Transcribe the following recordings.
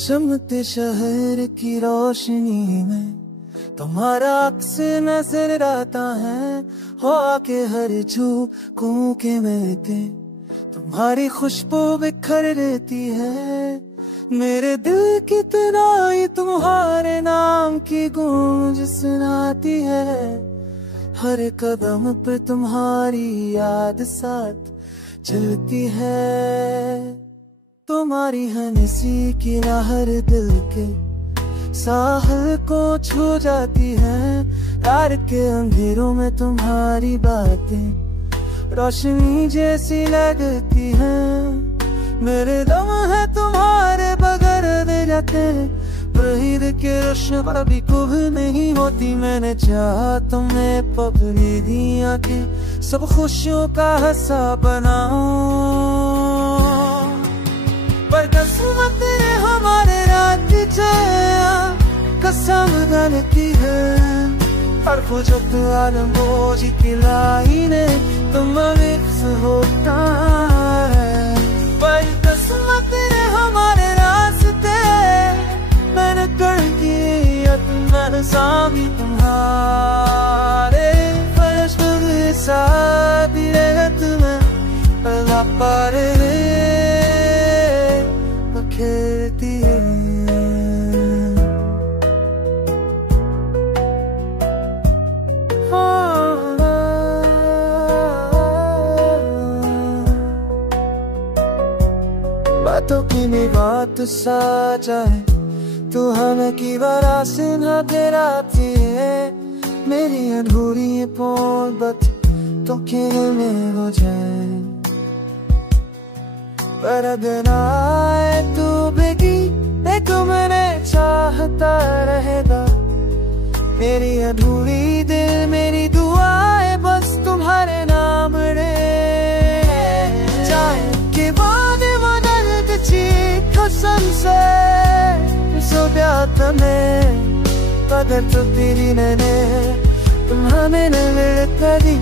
चमकते शहर की रोशनी में तुम्हारा अक्स नजर आता है। हो आके हर झोंकों के महके तुम्हारी खुशबू बिखर देती है। मेरे दिल की तनाई तुम्हारे नाम की गूंज सुनाती है। हर कदम पे तुम्हारी याद साथ चलती है। तुम्हारी हंसी की लहर दिल के साहिल को छू जाती है। रात के अंधेरों में तुम्हारी बातें रोशनी जैसी लगती है। मेरे दम है तुम्हारे बगैर दे जाते, वहीद के रुश्वा भी कुछ नहीं होती। मैंने चाहा तुम्हें पकड़ी दिया कि सब खुशियों का हिस्सा बनाऊं, पर किस्मत ने हमारे रात कसम गलती है। हर कुछ आलमोजी की लाइने तुम मिक्स होता है, पर किस्मत ने हमारे रास्ते मैंने कर दिया। तुम्हारे सामने तुम्हारे फर्श के साथ रहेगा तुम्हें अल्लाह पारे खेलती है। बातों की नहीं बात सा जाए तू हमें की बारा सिन्हा तेराती है। मेरी अधूरी मोहब्बत तो खेल में हो जाए, पर अगर आए तू बेगी देखो मैंने चाहता रहेगा। मेरी अधूरी दिल मेरी दुआएं बस तुम्हारे नाम रे। चाहे के बाद मदद ची कसम से सो प्यार में पगर तो तेरी नैने तुम हमें न मिल कभी।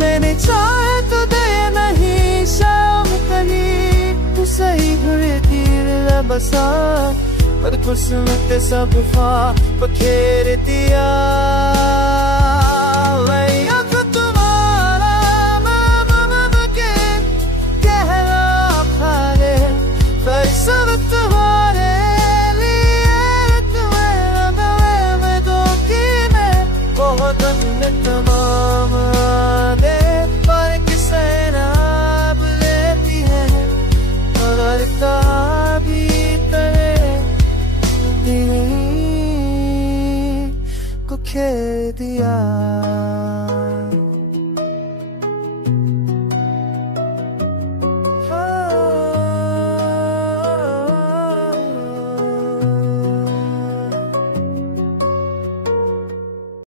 मैंने चाहे तो दे नहीं शाम कहीं तू सही घुरे तीर बसा, पर किस्मत सब फा बखेर दिया। दिया